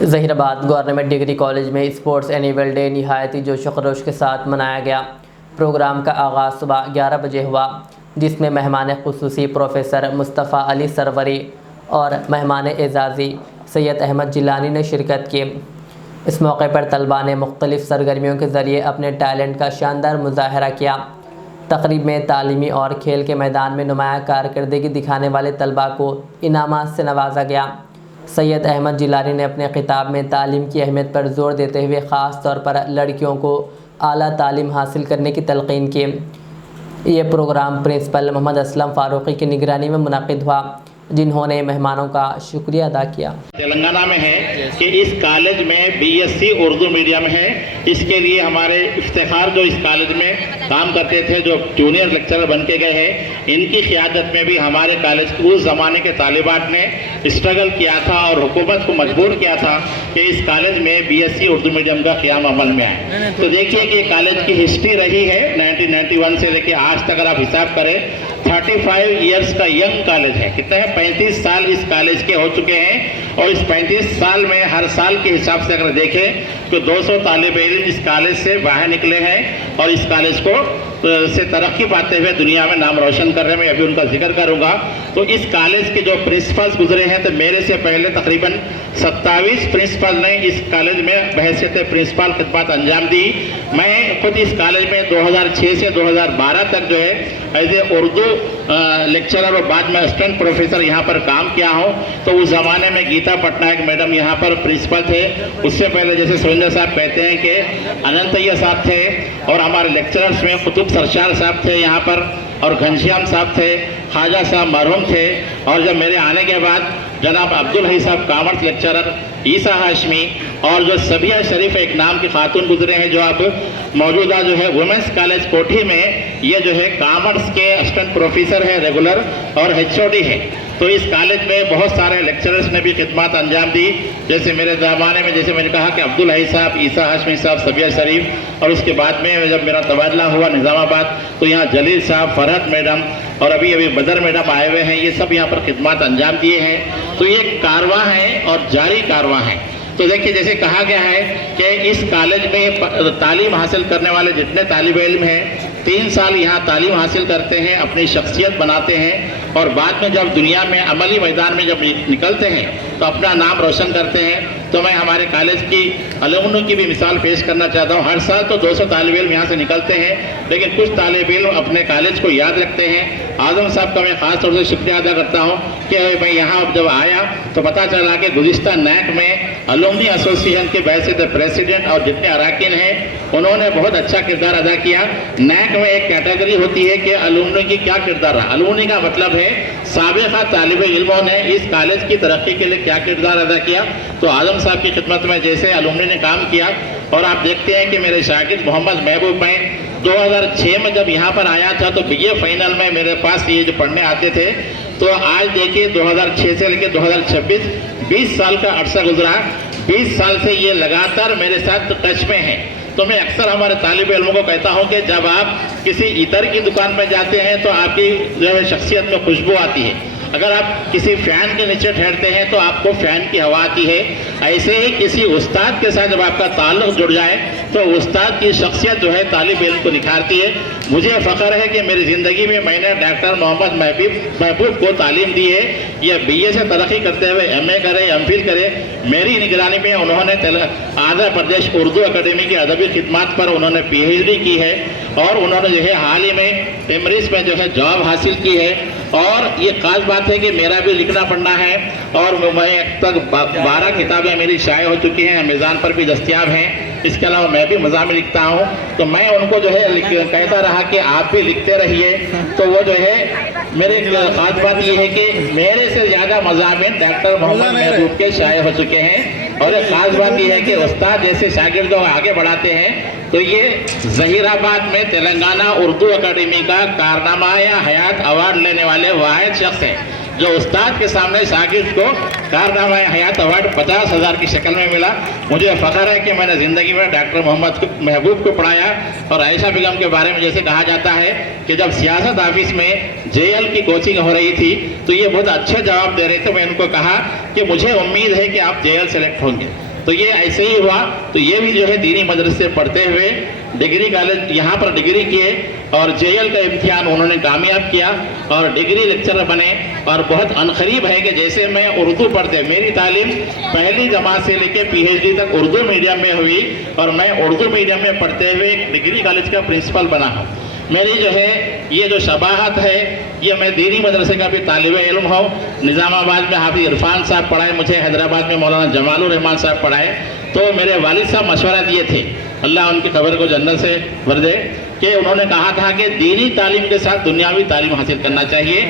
ظہیر آباد government degree college میں sports annual day نہایتی جوش و خروش کے ساتھ منایا گیا۔ پروگرام کا آغاز صبح 11 بجے ہوا، جس میں مہمان خصوصی پروفیسر مصطفیٰ علی سروری اور مہمان اعزازی سید احمد جیلانی نے شرکت کی۔ اس موقع پر طلباء نے مختلف سرگرمیوں کے ذریعے اپنے ٹیلنٹ کا شاندار مظاہرہ کیا۔ تقریب میں تعلیمی اور کھیل کے میدان میں نمایاں کارکردگی دکھانے والے طلباء کو انعامات سے نوازا گیا۔ سید احمد جیلانی نے اپنے خطاب میں تعلیم کی اہمیت پر زور دیتے ہوئے خاص طور پر لڑکیوں کو اعلیٰ تعلیم حاصل کرنے کی تلقین کی۔ یہ پروگرام پرنسپل محمد اسلم فاروقی کی نگرانی میں منعقد ہوا، جنہوں نے مہمانوں کا شکریہ ادا کیا۔ تلنگانہ میں ہے کہ اس کالج میں BSc اردو میڈیم ہے۔ اس کے لیے ہمارے افتخار جو اس کالج میں کام کرتے تھے، جو جونیئر لیکچرر بن کے گئے ہیں، ان کی قیادت میں بھی ہمارے کالج کو اس زمانے کے طالبات نے اسٹرگل کیا تھا اور حکومت کو مجبور کیا تھا کہ اس کالج میں BSc اردو میڈیم کا قیام عمل میں آئے۔ تو دیکھیے کہ کالج کی ہسٹری رہی ہے 1991 سے لے کے آج تک، اگر آپ حساب کریں 35 ایئرس کا ینگ کالج ہے۔ کتنے ہیں؟ 35 سال اس کالج کے ہو چکے ہیں، اور اس 35 سال میں ہر سال کے حساب سے اگر دیکھیں تو 200 طالب علم اس کالج سے باہر نکلے ہیں اور اس کالج کو سے ترقی پاتے ہوئے دنیا میں نام روشن کر رہے ہیں۔ میں ابھی ان کا ذکر کروں گا۔ تو اس کالج کے جو پرنسپلز گزرے ہیں، تو میرے سے پہلے تقریباً 27 پرنسپل نے اس کالج میں بحیثیت پرنسپل خدمات انجام دی۔ میں خود اس کالج میں 2006 سے 2012 تک جو ہے ایز اے اردو لیکچرر اور بعد میں اسسٹنٹ پروفیسر یہاں پر کام کیا ہوں۔ تو اس زمانے میں گیتا پٹنائک میڈم یہاں پر پرنسپل تھے۔ اس سے پہلے جیسے سریندر صاحب کہتے ہیں کہ اننتیہ صاحب تھے، اور ہمارے لیکچررز میں قطب سرشار صاحب تھے یہاں پر، اور گھنشیام صاحب تھے، خواجہ صاحب مرحوم تھے، اور جب میرے آنے کے بعد جناب عبدالحی صاحب کامرس لیکچرر، عیسیٰ ہاشمی، اور جو سبیہ شریف ایک نام کی خاتون گزرے ہیں جو اب موجودہ جو ہے وومنس کالج کوٹھی میں یہ جو ہے کامرس کے اسسٹنٹ پروفیسر ہے ریگولر اور HOD ہے۔ تو اس کالج میں بہت سارے لیکچررز نے بھی خدمات انجام دی، جیسے میرے زمانے میں جیسے میں نے کہا کہ عبدالحی صاحب، عیسیٰ ہاشمی صاحب، سبیہ شریف، اور اس کے بعد میں جب میرا تبادلہ ہوا نظام آباد تو یہاں جلیل صاحب، فرحت میڈم، اور ابھی بدر میڈم آئے ہوئے ہیں۔ یہ سب یہاں پر خدمات انجام دیے ہیں۔ تو یہ کارواں ہے اور جاری کارواں ہے۔ تو دیکھیے جیسے کہا گیا ہے کہ اس کالج میں تعلیم حاصل کرنے والے جتنے طالب علم ہیں 3 سال یہاں تعلیم حاصل کرتے ہیں، اپنی شخصیت بناتے ہیں، اور بعد میں جب دنیا میں عملی میدان میں جب نکلتے ہیں تو اپنا نام روشن کرتے ہیں۔ تو میں ہمارے کالج کی الومنو کی بھی مثال پیش کرنا چاہتا ہوں۔ ہر سال تو 200 طالب علم یہاں سے نکلتے ہیں، لیکن کچھ طالب علم اپنے کالج کو یاد رکھتے ہیں۔ اعظم صاحب کا میں خاص طور سے شکریہ ادا کرتا ہوں کہ میں یہاں جب آیا تو پتہ چلا کہ گزشتہ نیک میں الومنی ایسوسی ایشن کے بحیثیت پریزیڈنٹ اور جتنے اراکین ہیں انہوں نے بہت اچھا کردار ادا کیا۔ نیک میں ایک کیٹیگری ہوتی ہے کہ الومنی کی کیا کردار رہا۔ الومنی کا مطلب ہے سابقہ طالب علموں نے اس کالج کی ترقی کے لیے کیا کردار ادا کیا۔ تو اعظم صاحب کی خدمت میں جیسے الومنی نے کام کیا، اور آپ دیکھتے ہیں کہ میرے شاگرد محمد محبوب میں 2006 میں جب یہاں پر آیا تھا تو BA فائنل میں میرے پاس یہ جو پڑھنے آتے تھے، تو آج دیکھیے 2006 سے لے کے 2026 20 سال کا عرصہ گزرا۔ 20 سال سے یہ لگاتار میرے ساتھ ٹچ میں ہیں۔ تو میں اکثر ہمارے طالب علموں کو کہتا ہوں کہ جب آپ کسی عطر کی دکان میں جاتے ہیں تو آپ کی جو ہے شخصیت میں خوشبو آتی ہے۔ اگر آپ کسی فین کے نیچے ٹھہرتے ہیں تو آپ کو فین کی ہوا آتی ہے۔ ایسے ہی کسی استاد کے ساتھ جب آپ کا تعلق جڑ جائے تو استاد کی شخصیت جو ہے طالب علم کو نکھارتی ہے۔ مجھے فخر ہے کہ میری زندگی میں میں نے ڈاکٹر محمد محبوب کو تعلیم دی ہے۔ یہ BA سے ترقی کرتے ہوئے MA کرے، MPhil کرے، میری نگرانی میں انہوں نے آندھرا پردیش اردو اکیڈمی کی ادبی خدمات پر انہوں نے PhD کی ہے، اور انہوں نے جو ہے حال ہی میں ایمریس میں جو ہے جاب حاصل کی ہے۔ اور یہ خاص بات ہے کہ میرا بھی لکھنا پڑھنا ہے، اور میں اب تک 12 کتابیں میری شائع ہو چکی ہیں، امیزان پر بھی دستیاب ہیں۔ اس کے علاوہ میں بھی مضامین لکھتا ہوں۔ تو میں ان کو جو ہے کہتا رہا کہ آپ بھی لکھتے رہیے۔ تو وہ جو ہے میرے خاص بات یہ ہے کہ میرے سے زیادہ مضامین ڈاکٹر محمد محبوب کے شائع ہو چکے ہیں، اور ایک خاص بات یہ ہے کہ استاد جیسے شاگردوں کو آگے بڑھاتے ہیں تو یہ ظہیر آباد میں تلنگانہ اردو اکیڈمی کا کارنامہ حیات ایوارڈ لینے والے واحد شخص ہیں جو استاد کے سامنے شاگرد کو کارنامہ حیات ایوارڈ 50,000 کی شکل میں ملا۔ مجھے فخر ہے کہ میں نے زندگی میں ڈاکٹر محمد محبوب کو پڑھایا۔ اور عائشہ بیگم کے بارے میں جیسے کہا جاتا ہے کہ جب سیاست آفس میں JL کی کوچنگ ہو رہی تھی تو یہ بہت اچھے جواب دے رہے تھے۔ میں ان کو کہا کہ مجھے امید ہے کہ آپ JL سلیکٹ ہوں گے۔ تو یہ ایسے ہی ہوا. تو یہ بھی جو ہے دینی مدرسے سے پڑھتے ہوئے ڈگری کالج یہاں پر ڈگری کیے اور JL کا امتحان انہوں نے کامیاب کیا اور ڈگری لیکچرر بنے. اور بہت عنقریب ہے کہ جیسے میں اردو پڑھتے, میری تعلیم پہلی جماعت سے لے کے PhD تک اردو میڈیم میں ہوئی اور میں اردو میڈیم میں پڑھتے ہوئے ایک ڈگری کالج کا پرنسپل بنا ہوں. میری جو ہے یہ جو شباہت ہے, یہ میں دینی مدرسے کا بھی طالب علم ہوں. نظام آباد میں حافظ عرفان صاحب پڑھائے مجھے, حیدرآباد میں مولانا جمال الرحمان صاحب پڑھائے. تو میرے والد صاحب مشورہ دیے تھے, اللہ ان کی قبر کو جنت سے بھر دے, کہ انہوں نے کہا تھا کہ دینی تعلیم کے ساتھ دنیاوی تعلیم حاصل کرنا چاہیے.